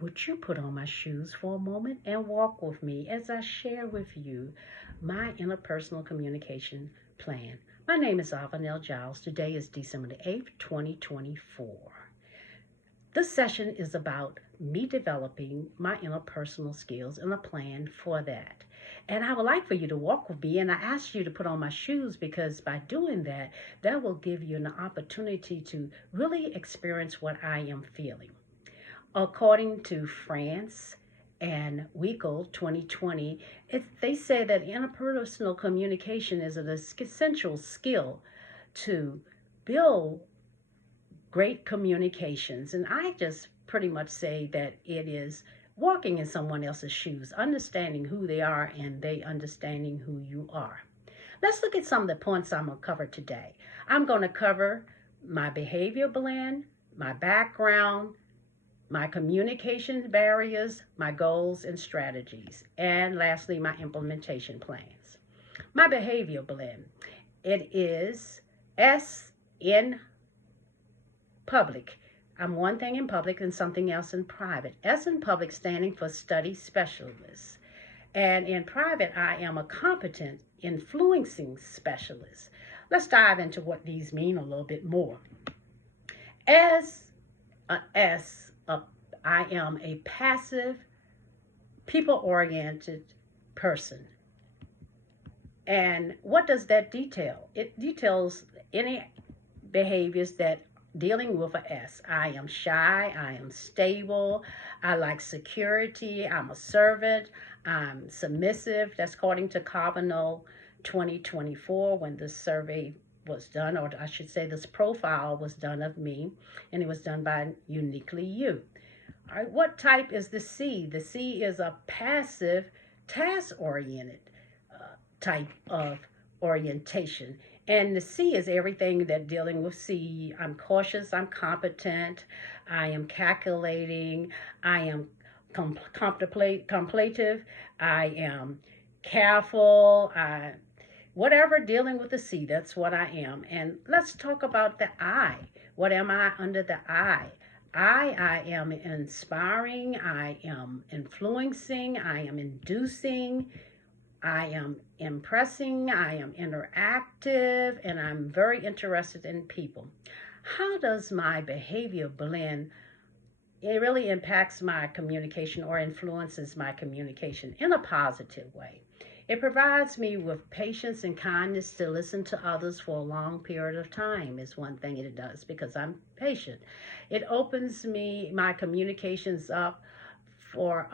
Would you put on my shoes for a moment and walk with me as I share with you my interpersonal communication plan? My name is Avanel Giles. Today is December the 8th, 2024. This session is about me developing my interpersonal skills and a plan for that. And I would like for you to walk with me, and I ask you to put on my shoes because by doing that, that will give you an opportunity to really experience what I am feeling. According to France and WICO 2020, they say that interpersonal communication is an essential skill to build great communications. And I just pretty much say that it is walking in someone else's shoes, understanding who they are and they understanding who you are. Let's look at some of the points I'm going to cover today. I'm going to cover my behavior blend, my background, my communication barriers, my goals and strategies, and lastly, my implementation plans. My behavior blend. It is S in public. I'm one thing in public and something else in private. S in public standing for study specialist. And in private, I am a competent influencing specialist. Let's dive into what these mean a little bit more. As an S, I am a passive, people-oriented person. And what does that detail? It details any behaviors that dealing with an S. I am shy, I am stable, I like security, I'm a servant, I'm submissive. That's according to Carbonell 2024 when this survey was done, or I should say this profile was done of me, and it was done by Uniquely You. All right, what type is the C? The C is a passive, task-oriented type of orientation. And the C is everything that dealing with C. I'm cautious, I'm competent, I am calculating, I am contemplative, I am careful, whatever dealing with the C, that's what I am. And let's talk about the I. What am I under the I? I am inspiring, I am influencing, I am inducing, I am impressing, I am interactive, and I'm very interested in people. How does my behavior blend? It really impacts my communication or influences my communication in a positive way. It provides me with patience and kindness to listen to others for a long period of time is one thing it does because I'm patient. It opens my communications up for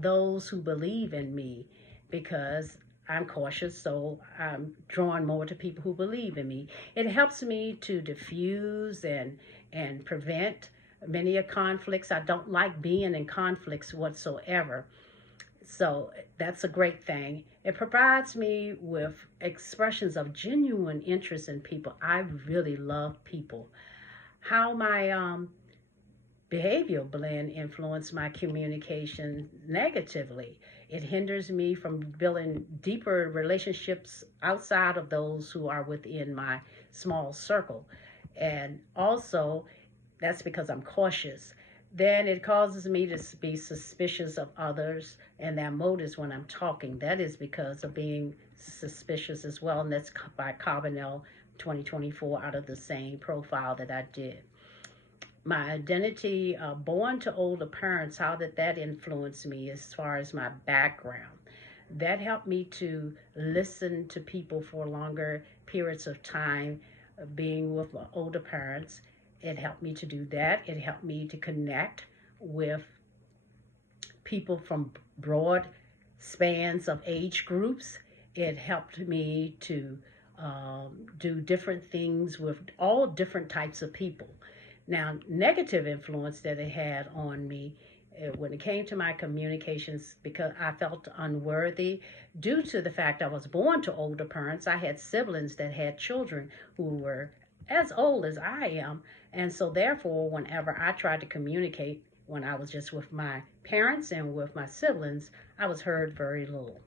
those who believe in me because I'm cautious, so I'm drawn more to people who believe in me. It helps me to diffuse and prevent many conflicts. I don't like being in conflicts whatsoever. So that's a great thing. It provides me with expressions of genuine interest in people. I really love people. How my behavioral blend influence my communication negatively. It hinders me from building deeper relationships outside of those who are within my small circle. And also, that's because I'm cautious. Then it causes me to be suspicious of others and their motives when I'm talking. That is because of being suspicious as well. And that's by Carbonell 2024 out of the same profile that I did. My identity, born to older parents, how did that influence me as far as my background? That helped me to listen to people for longer periods of time, being with my older parents. It helped me to do that. It helped me to connect with people from broad spans of age groups. It helped me to do different things with all different types of people. Now, negative influence that it had on me when it came to my communications, because I felt unworthy due to the fact I was born to older parents. I had siblings that had children who were as old as I am. And so therefore, whenever I tried to communicate when I was just with my parents and with my siblings, I was heard very little.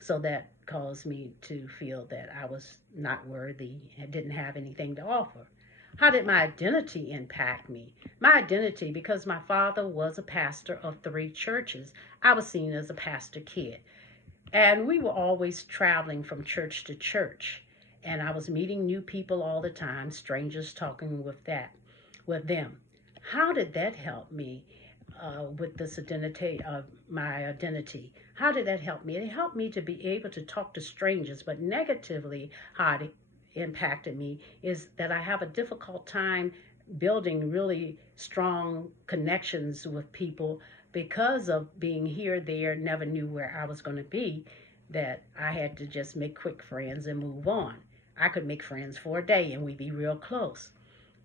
So that caused me to feel that I was not worthy and didn't have anything to offer. How did my identity impact me? My identity, because my father was a pastor of 3 churches, I was seen as a pastor kid. And we were always traveling from church to church. And I was meeting new people all the time, strangers talking with them. How did that help me with this identity of my identity? How did that help me? It helped me to be able to talk to strangers, but negatively, how it impacted me is that I have a difficult time building really strong connections with people because of being here, there, never knew where I was going to be, that I had to just make quick friends and move on. I could make friends for a day and we'd be real close.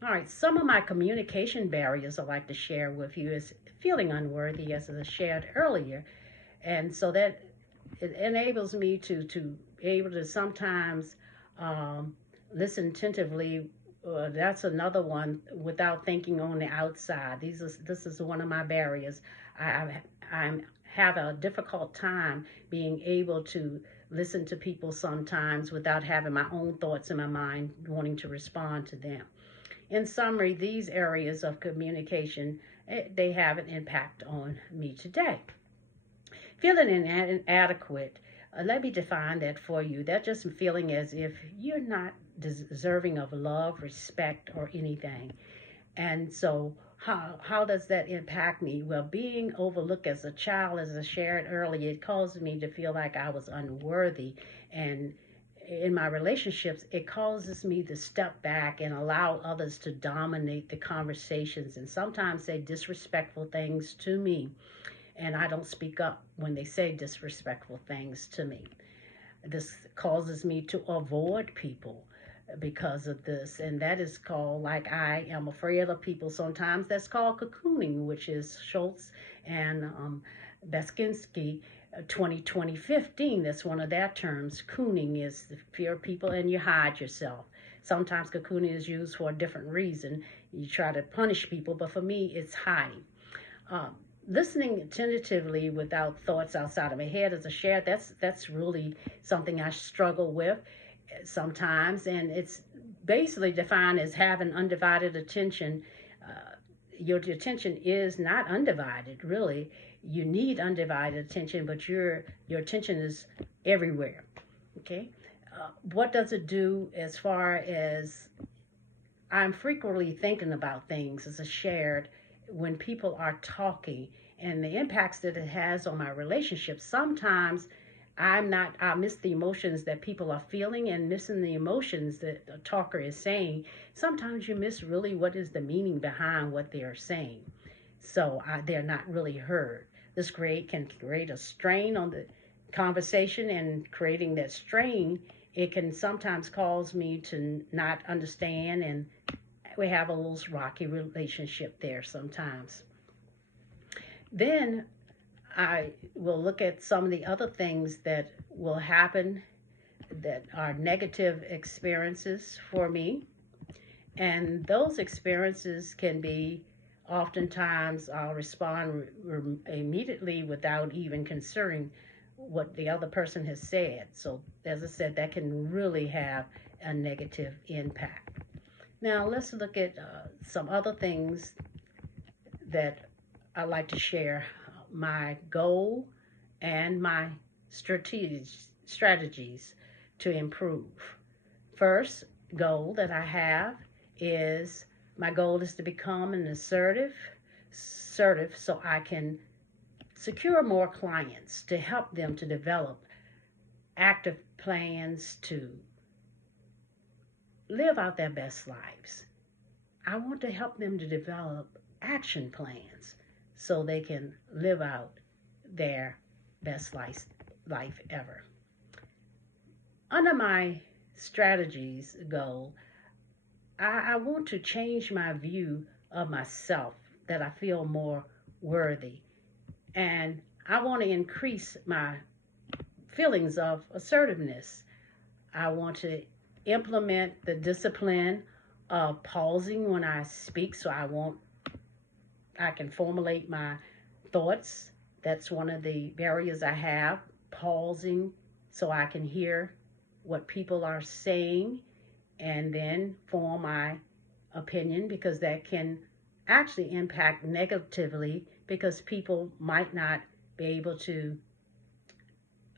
All right, some of my communication barriers I'd like to share with you is feeling unworthy, as I shared earlier. And so that it enables me to be able to sometimes um, listen attentively. That's another one, without thinking on the outside. This is one of my barriers. I have a difficult time being able to listen to people sometimes without having my own thoughts in my mind, wanting to respond to them. In summary, these areas of communication, they have an impact on me today. Feeling inadequate, let me define that for you. That's just feeling as if you're not deserving of love, respect, or anything. And so, how does that impact me? Well, being overlooked as a child, as I shared earlier, it caused me to feel like I was unworthy. And in my relationships, it causes me to step back and allow others to dominate the conversations and sometimes say disrespectful things to me. And I don't speak up when they say disrespectful things to me. This causes me to avoid people because of this, and that is called, like, I am afraid of people sometimes, that's called cocooning, which is Schultz and Baskinski 2015. That's one of their terms. Cooning is the fear of people and you hide yourself. Sometimes cocooning is used for a different reason. You try to punish people, but for me it's hiding. um, Listening attentively without thoughts outside of my head, as a share, that's really something I struggle with sometimes, and it's basically defined as having undivided attention. Your attention is not undivided, really. You need undivided attention, but your attention is everywhere. Okay, what does it do as far as I'm frequently thinking about things, as a shared, when people are talking and the impacts that it has on my relationships. Sometimes I miss the emotions that people are feeling and missing the emotions that the talker is saying. Sometimes you miss really what is the meaning behind what they are saying. So they're not really heard. This can create a strain on the conversation, and creating that strain, it can sometimes cause me to not understand, and we have a little rocky relationship there sometimes. Then I will look at some of the other things that will happen that are negative experiences for me. And those experiences can be, oftentimes I'll respond immediately without even considering what the other person has said. So, as I said, that can really have a negative impact. Now, let's look at some other things that I like to share: my goal and my strategies to improve. First goal that I have is, my goal is to become an assertive so I can secure more clients, to help them to develop active plans to live out their best lives. I want to help them to develop action plans so they can live out their best life ever. Under my strategies goal, I want to change my view of myself, that I feel more worthy. And I want to increase my feelings of assertiveness. I want to implement the discipline of pausing when I speak, so I can formulate my thoughts. That's one of the barriers I have, pausing so I can hear what people are saying and then form my opinion, because that can actually impact negatively, because people might not be able to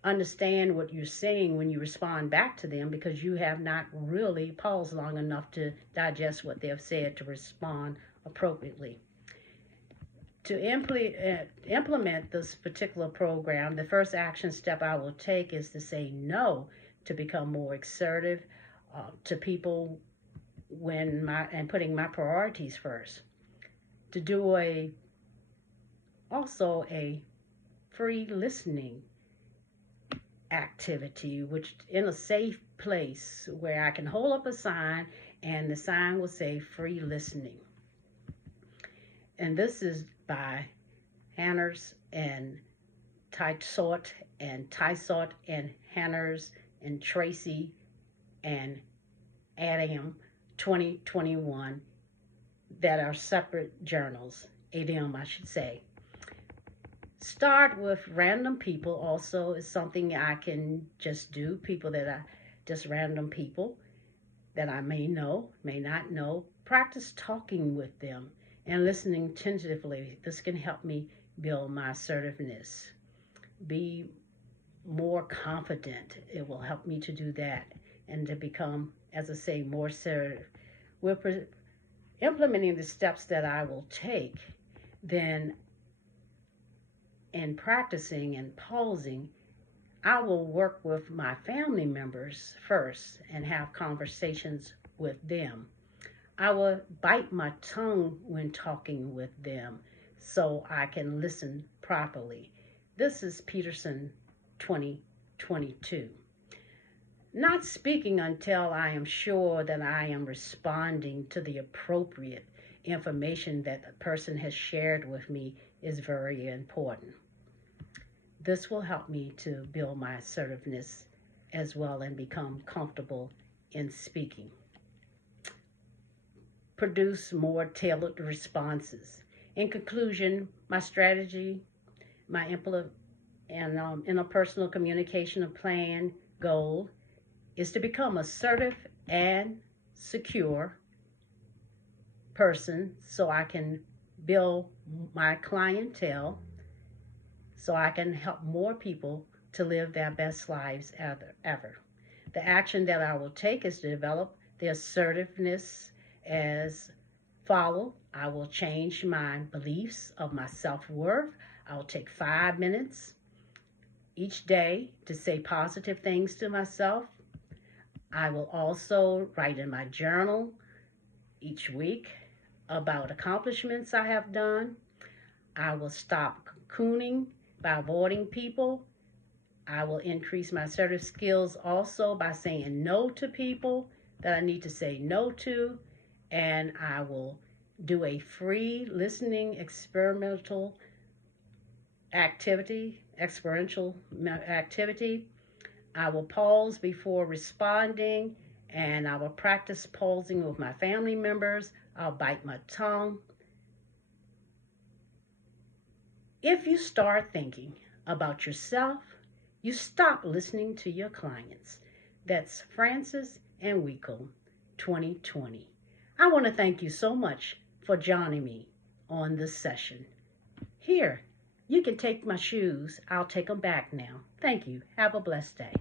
understand what you're saying when you respond back to them, because you have not really paused long enough to digest what they've said to respond appropriately. To implement this particular program, the first action step I will take is to say no, to become more assertive to people and putting my priorities first. To do also a free listening activity, which in a safe place where I can hold up a sign and the sign will say free listening. And this is by Hanners and Tysort and Hanners and Tracy and Adam 2021, that are separate journals, ADM I should say. Start with random people also is something I can just do. People that I, just random people that I may know, may not know. Practice talking with them and listening tentatively. This can help me build my assertiveness. Be more confident. It will help me to do that and to become, as I say, more assertive. We're implementing the steps that I will take, then in practicing and pausing, I will work with my family members first and have conversations with them. I will bite my tongue when talking with them so I can listen properly. This is Peterson 2022. Not speaking until I am sure that I am responding to the appropriate information that the person has shared with me is very important. This will help me to build my assertiveness as well and become comfortable in speaking. Produce more tailored responses. In conclusion, my strategy, my interpersonal communication plan goal is to become assertive and secure person so I can build my clientele, so I can help more people to live their best lives ever. The action that I will take is to develop the assertiveness as follow. I will change my beliefs of my self-worth. I will take 5 minutes each day to say positive things to myself. I will also write in my journal each week about accomplishments I have done. I will stop cocooning by avoiding people. I will increase my assertive skills also by saying no to people that I need to say no to. And I will do a free listening experiential activity. I will pause before responding, and I will practice pausing with my family members. I'll bite my tongue. If you start thinking about yourself, you stop listening to your clients. That's Francis and Wico, 2020. I want to thank you so much for joining me on this session. Here, you can take my shoes. I'll take them back now. Thank you. Have a blessed day.